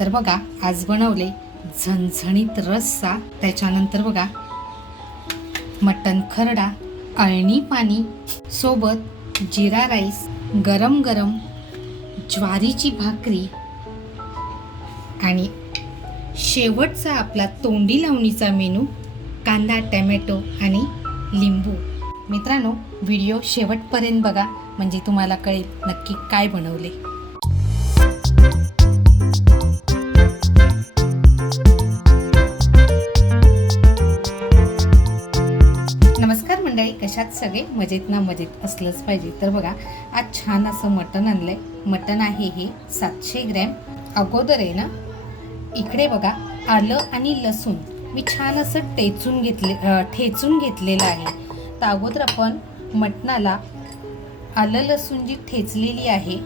तर बघा आज बनवले झणझणीत रस्सा, त्याच्यानंतर बघा मटण खरडा, अळणी पाणी सोबत जिरा राईस, गरम गरम ज्वारीची भाकरी आणि शेवटचा आपला तोंडी लावणीचा मेनू कांदा टॅमॅटो आणि लिंबू. मित्रांनो, व्हिडिओ शेवटपर्यंत बघा म्हणजे तुम्हाला कळेल नक्की काय बनवले. नमस्कार मंडळी, कशात सगळे मजेत ना? मजेत असलंच पाहिजे. तर बघा आज छान असं मटण आणलंय. मटण आहे हे 700 ग्रॅम. अगोदर आहे ना इकडे बघा आलं आणि लसूण मी छान असं ठेचून घेतलेलं आहे. तर अगोदर आपण मटणाला आलं लसूण जी ठेचलेली आहे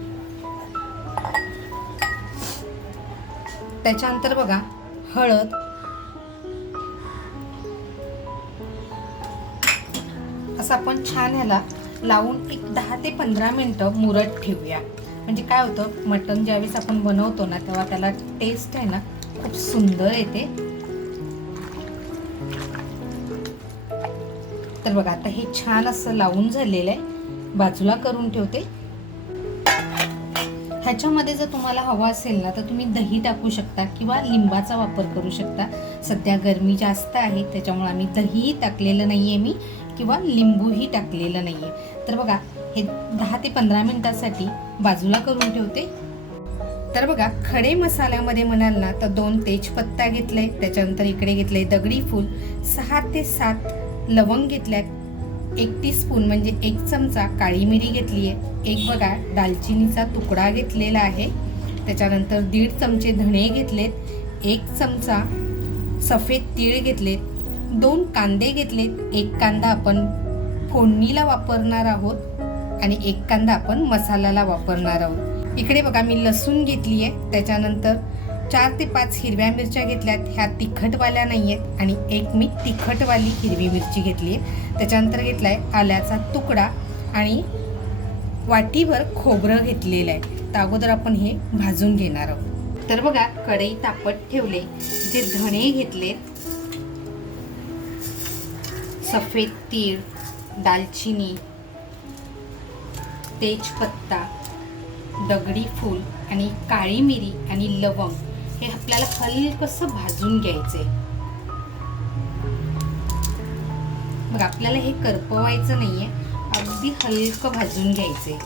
त्याच्यानंतर बघा हळद, असं आपण छान ह्याला लावून एक 10 ते 15 मिनिटं मुरत ठेवूया. म्हणजे काय होतं, मटण ज्यावेळेस आपण बनवतो ना तेव्हा त्याला टेस्ट आहे ना खूप सुंदर येते. तर बघा आता हे छान असं लावून झालेलं आहे, बाजूला करून ठेवते. ह्याच्यामध्ये जर तुम्हाला हवा असेल ना तर तुम्ही दही टाकू शकता किंवा लिंबाचा वापर करू शकता. सध्या गरमी जास्त आहे त्याच्यामुळे आम्ही दहीही टाकलेलं नाहीये मी किंवा लिंबूही टाकलेलं नाहीये. तर बघा हे 10 ते 15 मिनिटासाठी बाजूला करून ठेवते. तर बघा खडे मसाल्यामध्ये म्हणाल ना तर 2 तेजपत्ता घेतले, त्याच्यानंतर इकडे घेतले दगडी फूल, 6 ते 7 लवंग घेतल्यात, 1 टीस्पून म्हणजे 1 चमचा काळी मिरी घेतली आहे, एक बघा दालचिनीचा तुकडा घेतलेला आहे, त्याच्यानंतर 1.5 चमचे धणे घेतलेत, 1 चमचा सफेद तीळ घेतलेत, 2 कांदे घेतलेत, 1 कांदा आपण फोडणीला वापरणार आहोत आणि 1 कांदा आपण मसाल्याला वापरणार आहोत. इकडे बघा मी लसूण घेतली आहे, त्याच्यानंतर 4 ते 5 हिरव्या मिरच्या घेतल्यात, ह्या तिखटवाल्या नाही आहेत, आणि 1 मी तिखटवाली हिरवी मिरची घेतली आहे. त्याच्यानंतर घेतलाय आल्याचा तुकडा आणि वाटीभर खोबरं घेतलेलं आहे. तर अगोदर आपण हे भाजून घेणार आहोत. तर बघा कढई तापत ठेवले, जे धणे घेतले, सफेद तीळ, दालचिनी, तेजपत्ता, दगडी फूल आणि काळी मिरी आणि लवंग हे आपल्याला हलकसं भाजून घ्यायचे. मग आपल्याला हे करपवायचं नाहीये, अगदी हलकं भाजून घ्यायचे.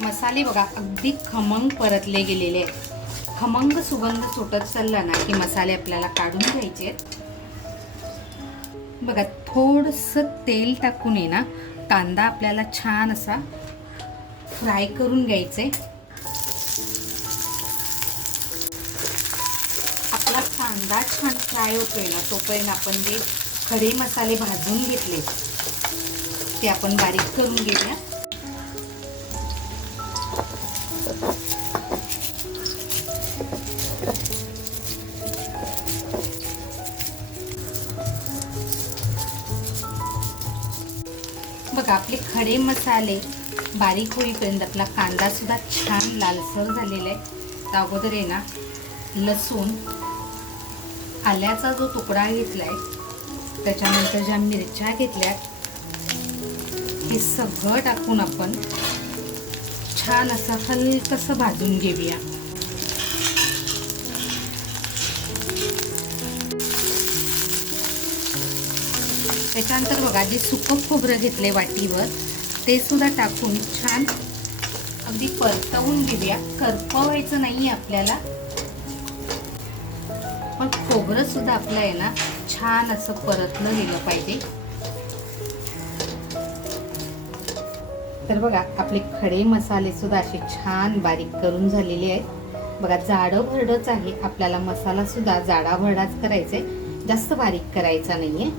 मसाले बघा अगदी खमंग परतले गेलेले आहेत. खमंग सुगंध सुटत चालला ना की मसाले आपल्याला काढून घ्यायचे. बघा थोडंसं तेल टाकून आहे ना कांदा आपल्याला छान असा फ्राय करून घ्यायचे. आपला कांदा छान फ्राय होतोय ना तोपर्यंत आपण जे खडे मसाले भाजून घेतले ते आपण बारीक करून घेऊया. बघा आपले खडे मसाले बारीक होईपर्यंत आपला कांदा सुद्धा छान लालसर झालेला आहे. तर अगोदर आहे ना लसूण, आल्याचा जो तुकडा घेतलाय, त्याच्यानंतर ज्या मिरच्या घेतल्या हे सगळं टाकून आपण छान असं हलकसं भाजून घेऊया. त्याच्यानंतर बघा जे सुकं खोबरं घेतले वाटीवर ते सुद्धा टाकून छान अगदी परतवून घेऊया. करपवायचं नाही आपल्याला, पण खोबरं सुद्धा आपलं आहे ना छान असं परतलं गेलं पाहिजे. तर बघा आपले खडे मसाले सुद्धा असे छान बारीक करून झालेले आहेत. बघा जाडं भरडच आहे, आपल्याला मसाला सुद्धा जाडा भरडाच करायचा आहे, जास्त बारीक करायचा नाहीये.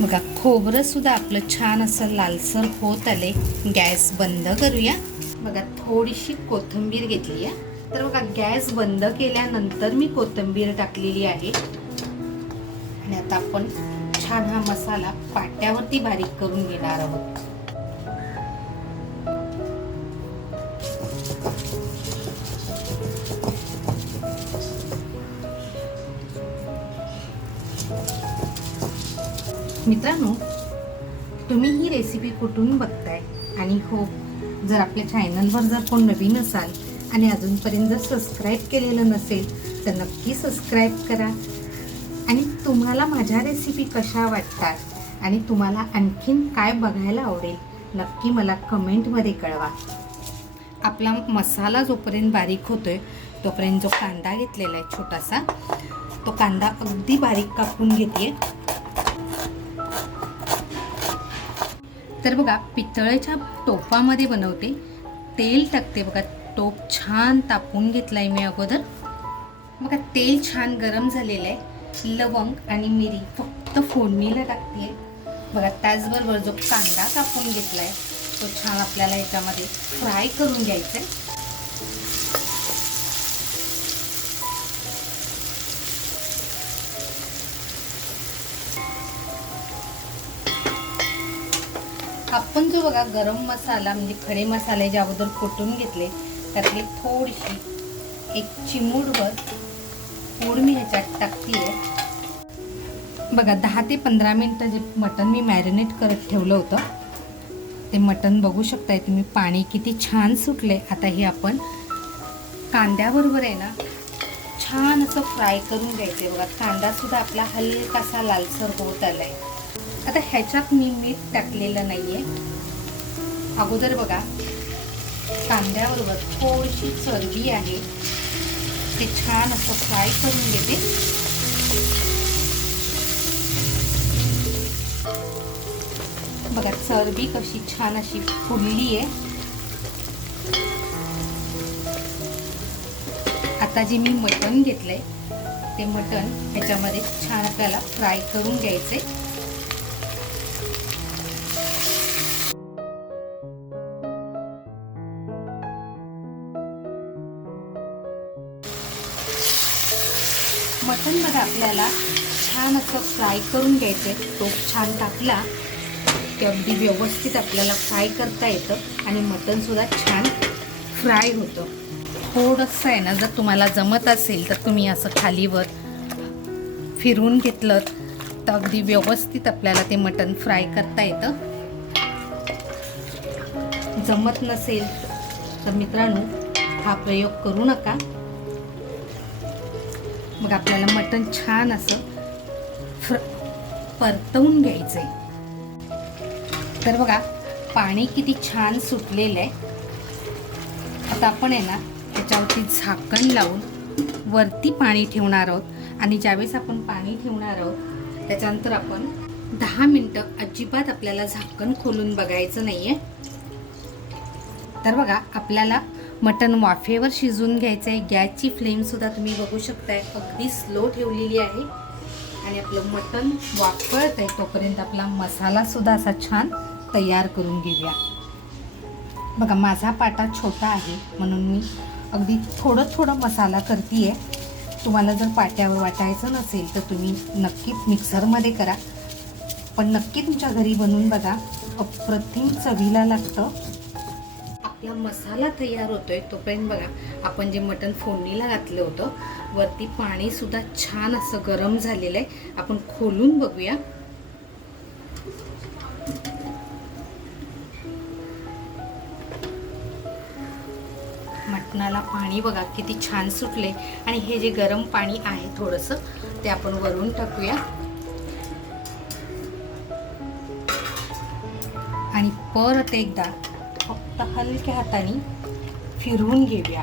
बघा खोबरं सुद्धा आपलं छान असं लालसर होत आले. गॅस बंद करूया. बघा थोडीशी कोथिंबीर घेतली आहे. तर बघा गॅस बंद केल्यानंतर मी कोथिंबीर टाकलेली आहे आणि आता आपण छान हा मसाला पाट्यावरती बारीक करून घेणार आहोत. मित्रांनो, तुम्ही ही रेसिपी कुठून बघताय आणि हो, जर आपल्या चॅनलवर जर कोण नवीन असाल आणि अजूनपर्यंत जर सबस्क्राईब केलेलं नसेल तर नक्की सबस्क्राईब करा. आणि तुम्हाला माझ्या रेसिपी कशा वाटतात आणि तुम्हाला आणखीन काय बघायला आवडेल नक्की मला कमेंटमध्ये कळवा. आपला मसाला जोपर्यंत बारीक होतोय तोपर्यंत जो कांदा घेतलेला आहे छोटासा, तो कांदा अगदी बारीक कापून घेते. तर बघा, पितळेच्या टोपामध्ये बनवते. तेल टाकते बघा. टोप छान तापून घेतलाय मी अगोदर. बघा, तेल छान गरम झालेलं आहे. लवंग आणि मिरी फक्त फोडणीला टाकते. बघा, त्याचबरोबर जो कांदा कापून घेतलाय तो छान आपल्याला याच्यामध्ये फ्राय करून घ्यायचा आहे. आपण जो बघा गरम मसाला म्हणजे खडे मसाले जे अगोदर कुटून घेतले त्यातली थोडीशी एक चिमूटभर पूड मी ह्याच्यात टाकते. बघा, 10 ते 15 मिनटं जे मटण मी मॅरिनेट करत ठेवलं होतं ते मटण बघू शकताय तुम्ही. पाणी किती छान सुटले. आता हे आपण कांद्याबरोबर आहे ना छान असं फ्राय करून घ्यायचे. बघा, कांदासुद्धा आपला हलकासा लालसर होत आलाय. आता ह्याच्यात मी मीठ टाकलेलं नाहीये. अगोदर बघा, कांद्याबरोबर थोडीशी चरबी आहे ते छान असं फ्राय करून घेते. बघा, चरबी कशी छान अशी फुलली आहे. आता जे मी मटण घेतलंय ते मटण ह्याच्यामध्ये छान आपल्याला फ्राय करून घ्यायचे. मटण बघा आपल्याला छान असं फ्राय करून घ्यायचे. तो छान टाकला की अगदी व्यवस्थित आपल्याला फ्राय करता येतं आणि मटणसुद्धा छान फ्राय होतं. थोडंसं आहे ना, जर तुम्हाला जमत असेल तर तुम्ही असं खालीवर फिरवून घेतलं तर अगदी व्यवस्थित आपल्याला ते मटण फ्राय करता येतं. जमत नसेल तर मित्रांनो हा प्रयोग करू नका. मग आपल्याला मटण छान असं परतवून घ्यायचंय. तर बघा, पाणी किती छान सुटलेलं आहे. आता आपण आहे ना त्याच्यावरती झाकण लावून वरती पाणी ठेवणार आहोत आणि ज्यावेळेस आपण पाणी ठेवणार आहोत त्याच्यानंतर आपण 10 मिनटं अजिबात आपल्याला झाकण खोलून बघायचं नाहीये. तर बघा, आपल्याला मटण वाफेवर शिजवून घ्यायचं आहे. गॅसची फ्लेमसुद्धा तुम्ही बघू शकताय अगदी स्लो ठेवलेली आहे आणि आपलं मटण वाफळत आहे तोपर्यंत आपला मसालासुद्धा असा छान तयार करून घेऊया. बघा, माझा पाटा छोटा आहे म्हणून मी अगदी थोडं मसाला करते आहे. तुम्हाला जर पाट्यावर वाटायचं नसेल तर तुम्ही नक्की मिक्सरमध्ये करा, पण नक्की तुमच्या घरी बनवून बघा. अप्रतिम चवीला लागतं. आपला मसाला तयार होतोय तोपर्यंत बघा, आपण जे मटण फोडणीला घातलं होतं वरती पाणीसुद्धा छान असं गरम झालेलं आहे. आपण खोलून बघूया. मटणाला पाणी बघा किती छान सुटले आणि हे जे गरम पाणी आहे थोडंसं ते आपण वरून टाकूया आणि परत एकदा फक्त हलक्या हाताने फिरवून घेऊया.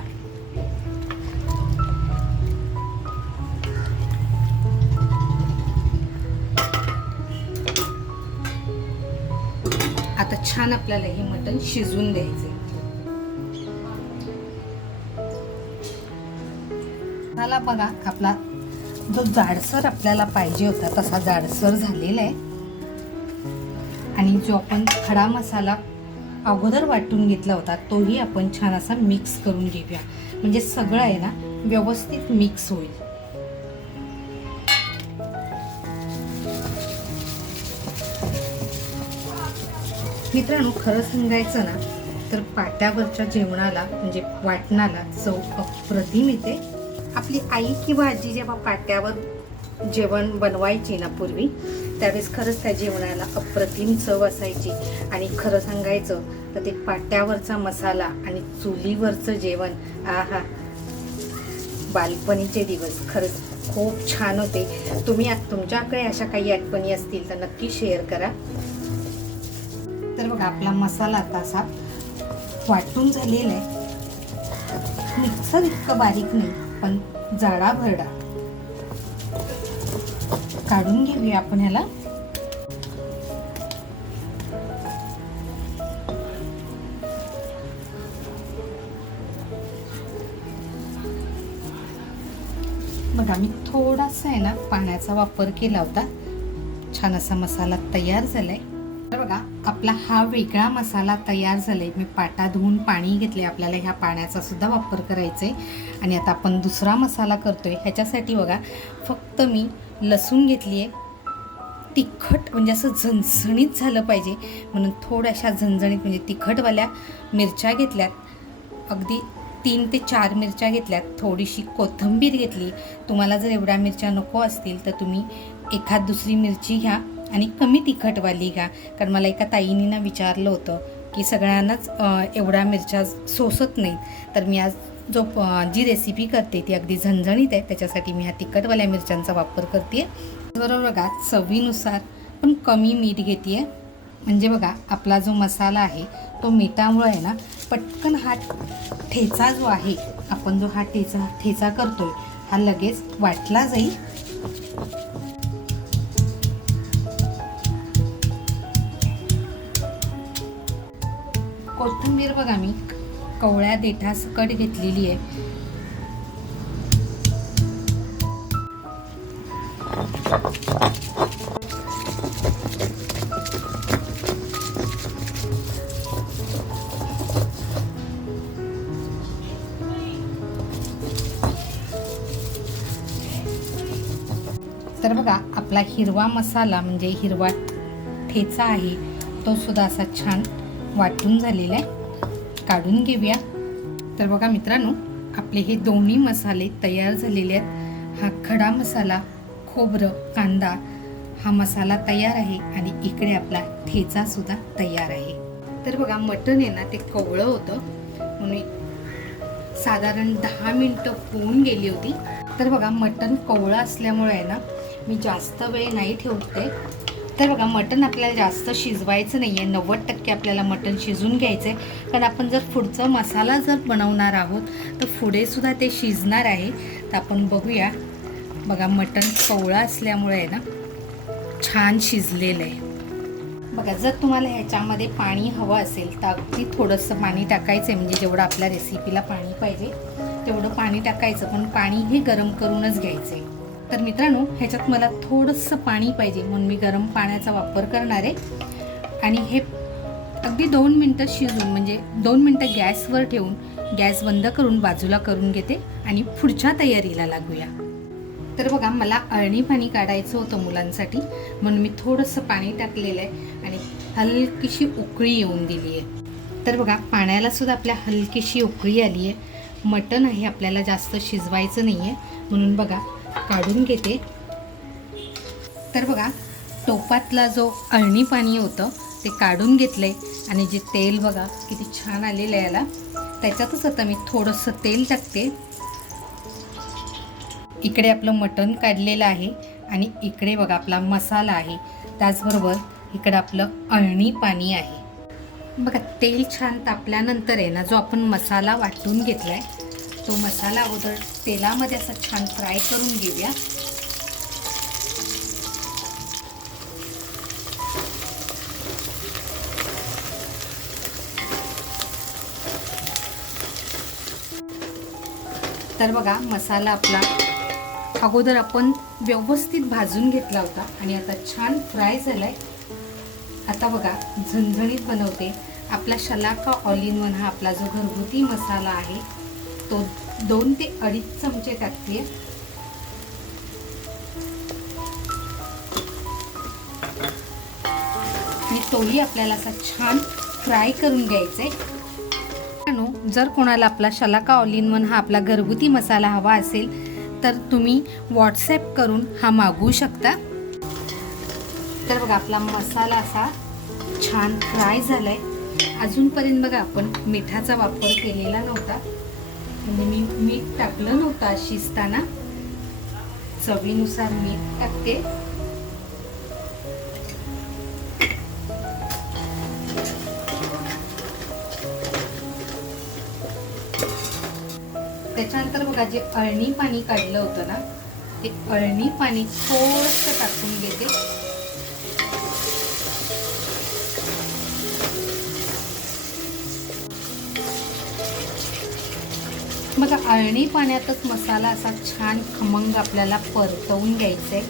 आता छान आपल्याला हे मटण शिजवून द्यायचे. मला बघा, आपला जो जाडसर आपल्याला पाहिजे होता तसा जाडसर झालेला आहे आणि जो आपण खडा मसाला अगोदर वाटून घेतला होता तोही आपण छान असा मिक्स करून घेऊया, म्हणजे सगळं आहे ना व्यवस्थित मिक्स होईल. मित्रांनो, खरं सांगायचं ना तर पाट्यावरच्या जेवणाला म्हणजे वाटणाला चव अप्रतिम येते. आपली आई किंवा आजी जेव्हा पाट्यावर जेवण बनवायची ना पूर्वी, त्यावेळेस खरंच त्या जेवणाला अप्रतिम चव असायची. आणि खरं सांगायचं तर ते पाट्यावरचा मसाला आणि चुलीवरचं जेवण, आहा, बालपणीचे दिवस खरंच खूप छान होते. तुम्ही तुमच्याकडे अशा काही आठवणी असतील तर नक्की शेअर करा. तर बघा आपला मसाला आता असा वाटून झालेला आहे. मिक्सर इतकं बारीक नाही पण जाडा भरडा. काढून घेऊया आपण ह्याला. बघा मी थोडासा आहे ना पाण्याचा वापर केला होता. छान असा मसाला तयार झालाय. तर बघा आपला हा वेगळा मसाला तयार झालाय. मी पाटा धुवून पाणी घेतले. आपल्याला ह्या पाण्याचा सुद्धा वापर करायचा आहे. आणि आता आपण दुसरा मसाला करतोय. ह्याच्यासाठी बघा फक्त मी लसूण घेतली आहे. तिखट म्हणजे असं झणझणीत झालं पाहिजे म्हणून थोड्याशा झणझणीत म्हणजे तिखटवाल्या मिरच्या घेतल्यात. अगदी 3 ते 4 मिरच्या घेतल्यात. थोडीशी कोथिंबीर घेतली. तुम्हाला जर एवढ्या मिरच्या नको असतील तर तुम्ही एखाद दुसरी मिरची घ्या आणि कमी तिखटवाली घ्या. कारण मला एका ताईनी ना विचारलं होतं की सगळ्यांनाच एवढ्या मिरच्या सोसत नाहीत. तर मी आज जी रेसिपी करते ती अगदी झणझणीत आहे. त्याच्यासाठी मी ह्या तिखटवाल्या मिरच्यांचा वापर करते. बरोबर बघा चवीनुसार पण कमी मीठ घेते आहे. म्हणजे बघा आपला जो मसाला आहे तो मिठामुळे आहे ना पटकन हा ठेचा जो आहे, आपण जो हा ठेचा करतोय हा लगेच वाटला जाईल. कोथिंबीर बघा मी कवळ्या देठासकट घेतलेली आहे. तर बघा आपला हिरवा मसाला म्हणजे हिरवा ठेचा आहे तो सुद्धा असा छान वाटून झालेला आहे. काढून घेऊया. तर बघा मित्रांनो आपले हे दोन्ही मसाले तयार झालेले आहेत. हा खडा मसाला, खोबरं, कांदा हा मसाला तयार आहे आणि इकडे आपला ठेचा सुद्धा तयार आहे. तर बघा मटण आहे ना ते कवळं होतं म्हणून साधारण 10 मिनिटं होऊन गेली होती. तर बघा मटण कवळं असल्यामुळे आहे ना मी जास्त वेळ नाही ठेवते. तर बघा मटण आपल्याला जास्त शिजवायचं नाही आहे. 90% आपल्याला मटण शिजून घ्यायचं आहे. कारण आपण जर पुढचा मसाला जर बनवणार आहोत तर पुढेसुद्धा ते शिजणार आहे. तर आपण बघूया. बघा मटण कवळं असल्यामुळे आहे ना छान शिजलेलं आहे. बघा जर तुम्हाला ह्याच्यामध्ये पाणी हवं असेल तर अगदी थोडंसं पाणी टाकायचं आहे. म्हणजे जेवढं आपल्या रेसिपीला पाणी पाहिजे तेवढं पाणी टाकायचं. पण पाणी हे गरम करूनच घ्यायचं आहे. तर मित्रांनो ह्याच्यात मला थोडंसं पाणी पाहिजे म्हणून मी गरम पाण्याचा वापर करणार आहे. आणि हे अगदी 2 मिनटं शिजून म्हणजे 2 मिनटं गॅसवर ठेवून गॅस बंद करून बाजूला करून घेते आणि पुढच्या तयारीला लागूया. तर बघा मला अळणी पाणी काढायचं होतं मुलांसाठी म्हणून मी थोडंसं पाणी टाकलेलं आहे आणि हलकीशी उकळी येऊन दिली आहे. तर बघा पाण्याला सुद्धा आपल्या हलकीशी उकळी आली आहे. मटण आहे आपल्याला जास्त शिजवायचं नाही आहे म्हणून बघा काढून घेते. तर बघा टोपातला जो अळणी पाणी होतं ते काढून घेतलं आहे आणि जे तेल बघा किती छान आलेलं आहे याला. त्याच्यातच आता मी थोडंसं तेल टाकते. इकडे आपलं मटण काढलेलं आहे आणि इकडे बघा आपला मसाला आहे. त्याचबरोबर इकडं आपलं अळणी पाणी आहे. बघा तेल छान तापल्यानंतर आहे ना जो आपण मसाला वाटून घेतला आहे तो मसाला अगोदर तेलामध्ये असा छान फ्राय करून घेऊया. तर बघा मसाला आपला अगोदर आपण व्यवस्थित भाजून घेतला होता आणि आता छान फ्राय झाला आहे. आता बघा झणझणीत बनवते. आपला शलाका ऑल इन वन हा आपला जो घरगुती मसाला आहे तो 2 ते 2.5 चमचे टाकते. आणि तोही आपल्याला असा छान फ्राय करून घ्यायचा आहे. जर कोणाला आपला शलाका ऑल इन वन हा आपला घरगुती मसाला हवा असेल तर तुम्ही व्हॉट्सॲप करून हा मागवू शकता. तर बघा आपला मसाला असा छान फ्राय झालाय. अजूनपर्यंत बघा आपण मिठाचा वापर केलेला नव्हता, म्हणजे मी मीठ टाकलं नव्हतं शिजताना. चवीनुसार मीठ टाकते. त्याच्यानंतर बघा जे अळणी पाणी काढलं होतं ना, ते अळणी पाणी थोडंसं टाकून घेते. बघा अळणी पाण्यातच मसाला असा छान खमंग आपल्याला परतवून घ्यायचा आहे.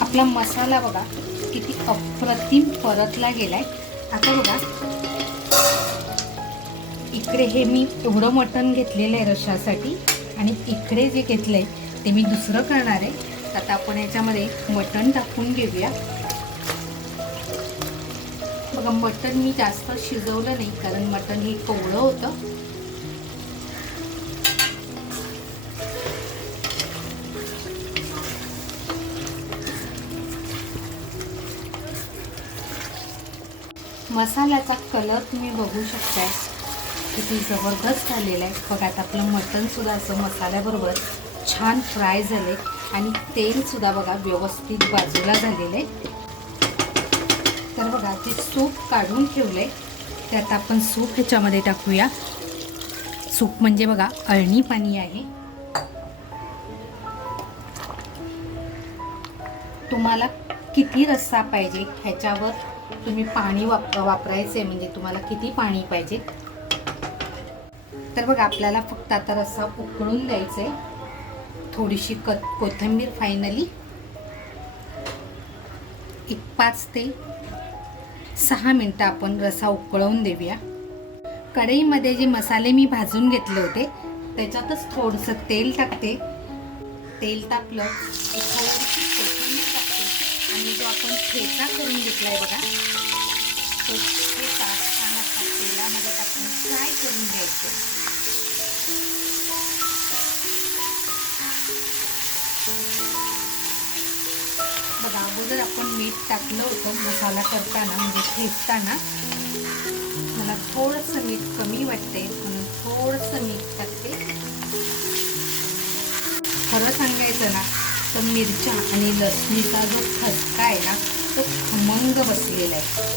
आपला मसाला बघा किती अप्रतिम परतला गेलाय. आता बघा इकडे हे मी एवढं मटण घेतलेलं आहे रश्शासाठी, आणि इकडे जे घेतलंय ते मी दुसरं करणार आहे. आता आपण याच्यामध्ये मटण टाकून घेऊया. बघा मटण मी जास्त शिजवलं नाही, कारण मटण हे कोवळं होतं. मसाल्याचा कलर तुम्ही बघू शकताय किती जबरदस्त झालेला आहे. बघा आता आपलं मटण सुद्धा असं मसाल्याबरोबर छान फ्राय झाले, आणि तेल सुद्धा बघा व्यवस्थित बाजूला झालेलं आहे. तर बघा ते सूप काढून ठेवलंय, ते आता आपण सूप ह्याच्यामध्ये टाकूया. सूप म्हणजे बघा अळणी पाणी आहे. तुम्हाला किती रस्सा पाहिजे ह्याच्यावर तुम्ही पाणी वापरायचे, म्हणजे तुम्हाला किती पाणी पाहिजे. तर बघा आपल्याला फक्त आता रस्सा उकळून द्यायचा आहे. थोडीशी कोथिंबीर फायनली. एक 5 ते 6 मिनटं आपण रस्सा उकळवून देऊया. कढईमध्ये जे मसाले मी भाजून घेतले होते त्याच्यातच थोडंसं तेल टाकते. तेल तापलं की थोडीशी कोथिंबीर टाकते, आणि जो आपण ठेचा करून घेतलाय बघा तो ठेचा छान असा तेलामध्ये टाकून फ्राय करून घ्यायचं. बघा अगोदर आपण मीठ टाकलं होतं मसाला करताना, म्हणजे ठेचताना. मला थोडंसं मीठ कमी वाटते म्हणून थोडंसं मीठ टाकते. खरं सांगायचं ना तर मिरच्या आणि लसणीचा जो ठसका आहे ना तो खमंग बसलेला आहे.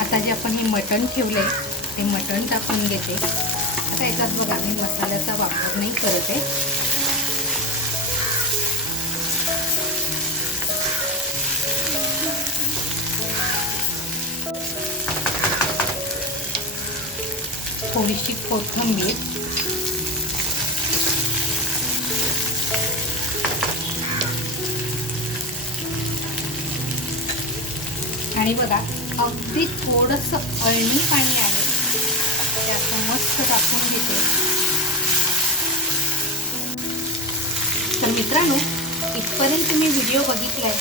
आता जे आपण हे मटण ठेवलंय ते मटण टाकून घेते. आता याच्यात बघा मी मसाल्याचा वापर नाही करत आहे. थोडीशी कोथिंबीर, आणि बघा अगदी थोडंसं अळणी पाणी आहे ते आपण मस्त टाकून घेते. तर मित्रांनो इथपर्यंत तुम्ही व्हिडिओ बघितलाय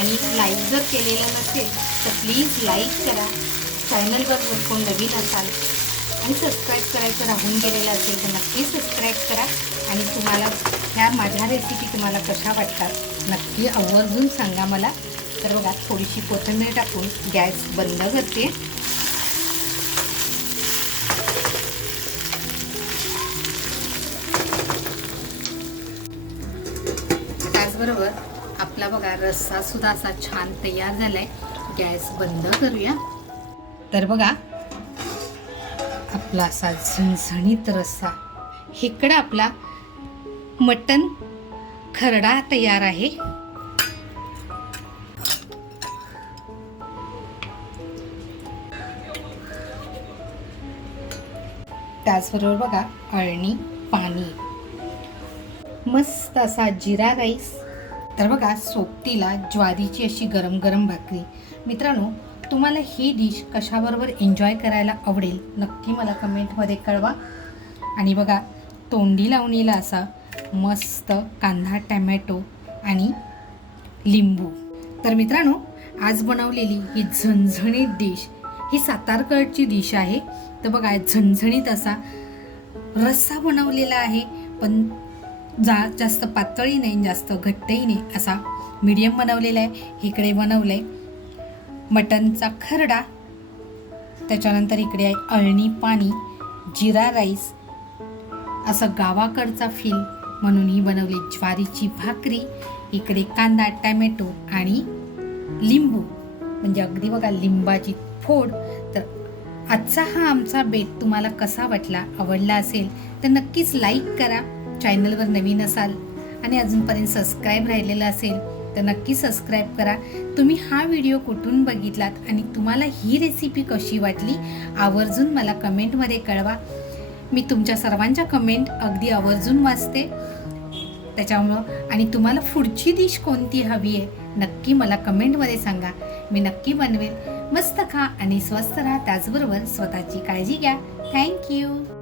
आणि लाईक जर केलेला नसेल तर प्लीज लाईक करा. चॅनलवर जर कोण नवीन असाल आणि सबस्क्राईब करायचं राहून गेलेलं असेल तर नक्की सबस्क्राईब करा. आणि तुम्हाला ह्या माझ्या रेसिपी तुम्हाला कशा वाटतात नक्की आवर्जून सांगा मला. तर बघा थोडीशी कोथिंबीर टाकून गॅस बंद करते. त्याचबरोबर आपला बघा रस्सा सुद्धा असा छान तयार झालाय. गॅस बंद करूया. तर बघा आपला असा झणझणीत रस्सा, इकडं आपला मटण खरडा तयार आहे. त्याचबरोबर बघा अळणी पाणी, मस्त असा जिरा राईस. तर बघा सोबतीला ज्वारीची अशी गरम गरम भाकरी. मित्रांनो तुम्हाला ही डिश कशाबरोबर एन्जॉय करायला आवडेल नक्की मला कमेंटमध्ये कळवा. आणि बघा तोंडी लावणीला असा मस्त कांदा टॅमॅटो आणि लिंबू. तर मित्रांनो आज बनवलेली ही झणझणीत डिश ही सातारकडची डिश आहे. तर बघा झणझणीत असा रस्सा बनवलेला आहे, पण जास्त पातळी नाही जास्त घट्टही नाही, असा मीडियम बनवलेला आहे. इकडे बनवलं आहे मटनचा खरडा, त्याच्यानंतर इकडे आहे अळणी पाणी, जिरा राईस, असं गावाकडचा फील म्हणून ही बनवली ज्वारीची भाकरी. इकडे कांदा टॅमॅटो आणि लिंबू, म्हणजे अगदी बघा लिंबाची फोड. तर आजचा हा आमचा बेत तुम्हाला कसा वाटला, आवडला असेल तर नक्कीच लाईक करा. चॅनलवर नवीन असाल आणि अजूनपर्यंत सबस्क्राईब राहिलेलं असेल तर नक्की सबस्क्राईब करा. तुम्ही हा व्हिडिओ कुठून बघितलात आणि तुम्हाला ही रेसिपी कशी वाटली आवर्जून मला कमेंटमध्ये कळवा. मी तुमच्या सर्वांच्या कमेंट अगदी आवर्जून वाचते त्याच्यामुळं. आणि तुम्हाला पुढची डिश कोणती हवी आहे नक्की मला कमेंटमध्ये सांगा, मी नक्की बनवेल. मस्त खा आणि स्वस्त राहा, त्याचबरोबर स्वतःची काळजी घ्या. थँक्यू.